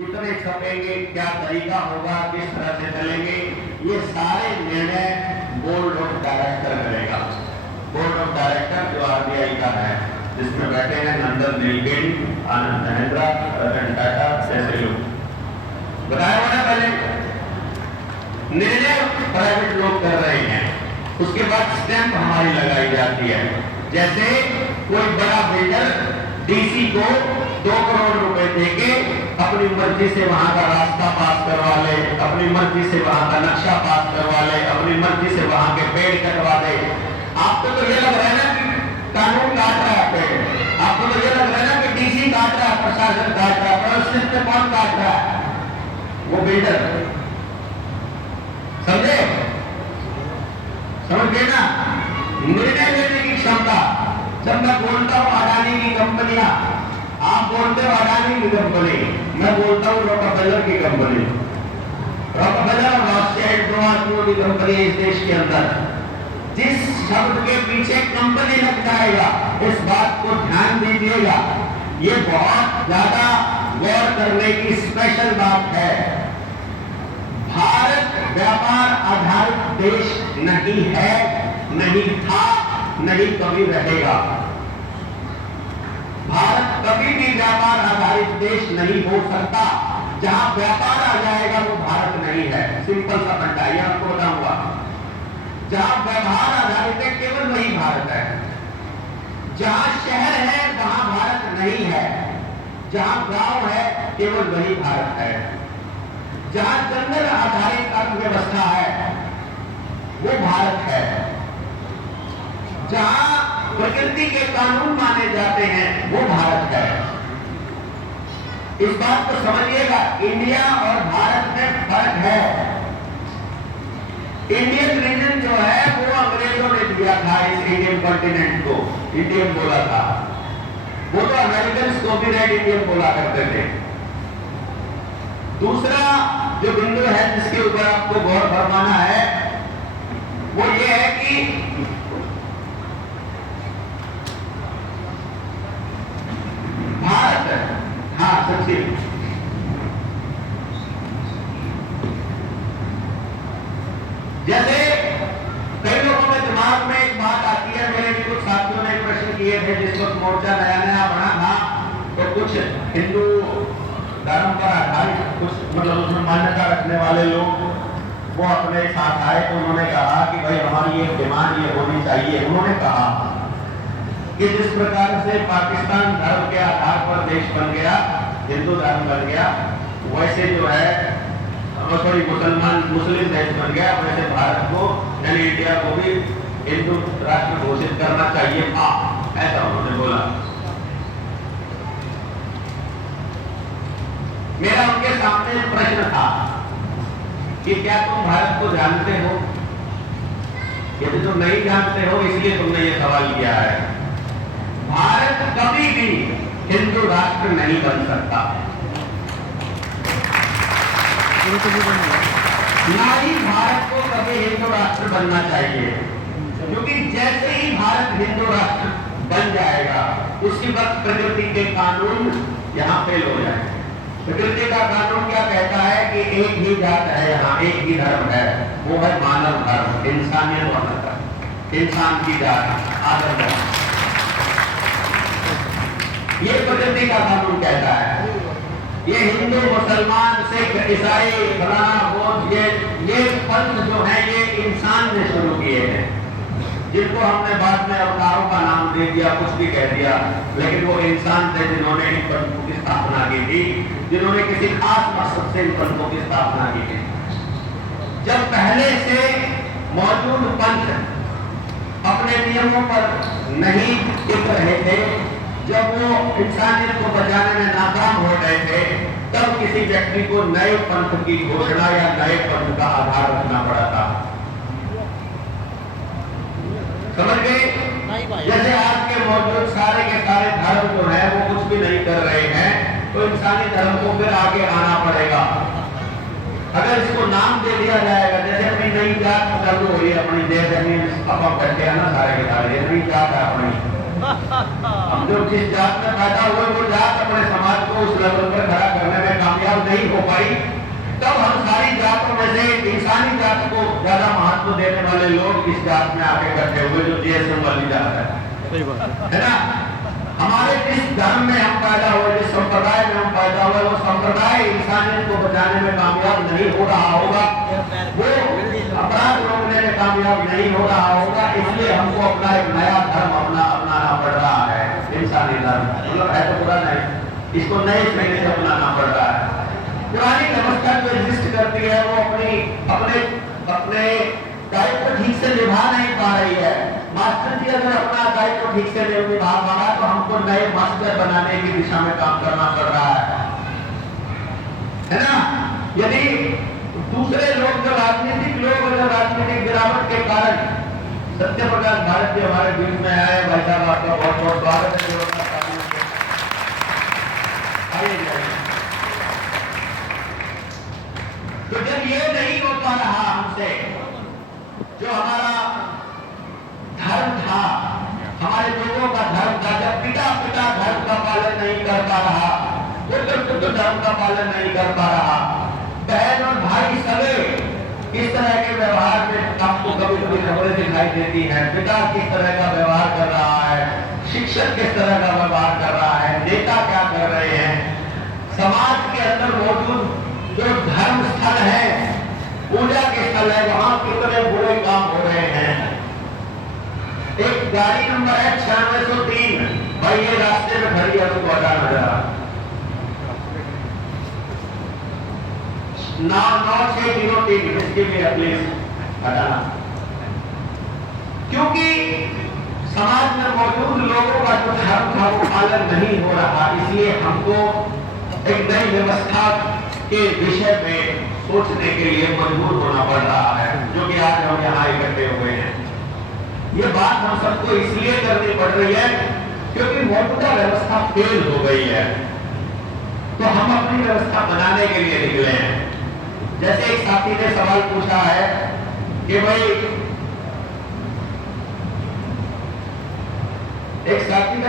कितने छपेंगे, क्या तरीका होगा, किस तरह से चलेंगे, ये सारे निर्णय बोर्ड ऑफ डायरेक्टर करेगा। बोर्ड ऑफ डायरेक्टर जो आरबीआई का है, जिसमें बैठे हैं नंदन नीलकेणी, आनंद महेंद्रा, रतन टाटा जैसे लोग। बताया हुआ पहले निर्णय प्राइवेट लोग कर रहे हैं, उसके बाद स्टैंप हमारी लगाई जाती है। जैसे कोई बड़ा बिल्डर डीसी को 2 करोड़ रुपए देके अपनी मर्जी से वहां का रास्ता पास करवा ले, अपनी मर्जी से वहां का नक्शा पास करवा ले, अपनी मर्जी से वहां के पेड़ कटवा दे। आपको तो ये लग रहा है ना कि कानून काट रहा है पेड़, आपको तो ये लग रहा है ना कि डीसी काट रहा है, प्रशासन काट रहा है, पर उस में कौन काट रहा है? वो बिल्डर। समझे? समझ गए ना? निर्णय लेने की क्षमता। जब मैं बोलता हूं अडानी की कंपनियां, आप बोलते हो अडानी की कंपनी, मैं बोलता हूं रॉकफेलर की कंपनी। रॉकफेलर और रॉथस्चाइल्ड 2 आदमियों की कंपनी है इस देश के अंदर। जिस शब्द के पीछे कंपनी लग जाएगा, इस बात को ध्यान दीजिएगा, ये बहुत ज्यादा गौर करने की स्पेशल बात है। भारत व्यापार आधारित देश नहीं है, नहीं था, नहीं कभी रहेगा। भारत कभी भी व्यापार आधारित देश नहीं हो सकता। जहां व्यापार आ जाएगा वो भारत नहीं है। सिंपल सा फंडा, ये आपको बताऊंगा। जहां व्यवहार आधारित है केवल वही भारत है। जहां शहर है वहां भारत नहीं है। जहां गांव है केवल वही भारत है। जहां जंगल आधारित अर्थव्यवस्था है वो भारत है। जहां प्रकृति के कानून माने जाते हैं वो भारत है। इस बात को समझिएगा, इंडिया और भारत में फर्क है। इंडियन रीजन जो है वो अंग्रेजों ने दिया था इस इंडियन कॉन्टिनेंट को, इंडियन बोला था। वो तो अमेरिकन कॉपीराइट इंडियन बोला करते थे। दूसरा जो बिंदु है जिसके ऊपर आपको गौर फरमाना है वो ये है कि भारत, हाँ सच्ची, जैसे कई लोगों के दिमाग में एक बात आती है, मेरे भी कुछ साथियों ने प्रश्न किए थे जिस वक्त मोर्चा नया नया बना था, तो कुछ हिंदू धर्म पर आधारित कुछ मतलब उसमें मान्यता रखने वाले लोग वो अपने साथ आए, तो उन्होंने कहा कि भाई हमारी एक डिमांड ये होनी चाहिए। उन्होंने कहा कि जिस प्रकार से पाकिस्तान धर्म के आधार पर देश बन गया, हिंदू धर्म बन गया, वैसे जो है सॉरी मुस्लिम देश बन गया, वैसे भारत को यानी इंडिया को भी हिंदू राष्ट्र घोषित करना चाहिए था, ऐसा उन्होंने बोला। मेरा उनके सामने प्रश्न था कि क्या तुम भारत को जानते हो? यदि तुम नहीं जानते हो इसलिए तुमने ये सवाल किया है। भारत कभी भी हिंदू राष्ट्र नहीं बन सकता, ना ही भारत को कभी हिंदू राष्ट्र बनना चाहिए, क्योंकि जैसे ही भारत हिंदू राष्ट्र बन जाएगा उसी वक्त प्रकृति के कानून यहाँ फेल हो जाएंगे। प्रकृति का कानून क्या कहता है कि एक ही जात है, यहाँ एक ही धर्म है, वो है मानव धर्म, इंसानियत वाला धर्म, इंसान की जात, आदम धर्म। ये प्रकृति का कानून कहता है। ये हिंदू, मुसलमान, सिख, ईसाई, फलाना, बौद्ध, ये पंथ जो है ये इंसान ने शुरू किए हैं, जिनको हमने बाद में अवतारों का नाम दे दिया, कुछ भी कह दिया, लेकिन वो इंसान थे जिन्होंने इन पंथों की स्थापना की थी, जिन्होंने किसी खास मकसद से इन पंथों की स्थापना की थी। जब पहले से मौजूद पंथ अपने नियमों पर नहीं टिक रहे थे, जब वो इंसानियत को बचाने में नाकाम हो गए थे, तब किसी व्यक्ति को नए पंथ की घोषणा या नए पंथ का आधार रखना पड़ा था। समझ गए? जैसे आज के मौजूद सारे के सारे धर्म जो है वो कुछ भी नहीं कर रहे हैं, तो इंसानी धर्म को फिर आगे आना पड़ेगा। अगर इसको नाम दे दिया जाएगा, जैसे अपनी नई जात चालू हुई, अपनी देश अपना बैठे है ना सारे के सारे, नई जात है अपनी, हम जो जिस जात में पैदा हुए वो जात अपने समाज को उस लेवल पर खड़ा करने में कामयाब नहीं हो पाई, तब हम सारी जातों में से इंसानी जात को ज्यादा महत्व देने वाले लोग इस जात में आके इकट्ठे हुए जो जीएसएम वाली जात है ना। हमारे जिस धर्म में हम पैदा हुए, जिस संप्रदाय में हम पैदा हुए, वो संप्रदाय इंसानियत को बचाने में कामयाब नहीं हो रहा होगा, वो अपराध रोकने में कामयाब नहीं हो रहा होगा। इसलिए हमको अपना एक नया धर्म अपनाना पड़ रहा है, इंसानी धर्म। मतलब है तो पुराना है, इसको नए तरीके से अपनाना पड़ रहा है। पुरानी व्यवस्था जो एग्जिस्ट करती है वो अपने दायित्व ठीक से निभा नहीं पा रही है। मास्टर जी अगर अपना दायित्व ठीक से नहीं निभा पा रहा तो हमको नए मास्टर बनाने की दिशा में काम करना पड़ रहा है ना। यदि दूसरे लोग जो राजनीतिक लोग अगर राजनीतिक गिरावट के कारण सत्य प्रकाश भारत जी हमारे बीच में आए, भाई साहब आपका बहुत बहुत स्वागत है। तो जब ये नहीं हो पा रहा हमसे, जो हमारा धर्म था, हमारे लोगों का धर्म था, जब पिता धर्म का पालन नहीं कर पा रहा, पुत्र धर्म का पालन नहीं कर पा रहा, बहन और भाई सगे किस तरह के व्यवहार में आपको कभी कभी खबरें दिखाई देती है, पिता किस तरह का व्यवहार कर रहा है, शिक्षक किस तरह का व्यवहार कर रहा है, नेता क्या कर रहे हैं, समाज के अंदर मौजूद जो धर्म स्थल है, पूजा के स्थल है, वहां कितने बुरे काम हो रहे हैं। एक गाड़ी नंबर है 9603, भाई ये रास्ते में खड़ी है, उसको हटाना जरा। 9603 इसके लिए प्लीज हटाना, क्योंकि समाज में मौजूद लोगों का जो धर्म था वो पालन नहीं हो रहा। इसलिए हमको एक नई व्यवस्था के विषय में सोचने के लिए मजबूर होना पड़ रहा है, जो कि आज हम यहाँ इकट्ठे हुए हैं। ये बात हम सबको इसलिए करनी पड़ रही है क्योंकि मौजूदा व्यवस्था फेल हो गई है, तो हम अपनी व्यवस्था बनाने के लिए निकले हैं। जैसे एक साथी ने सवाल पूछा है कि भाई, एक साथी का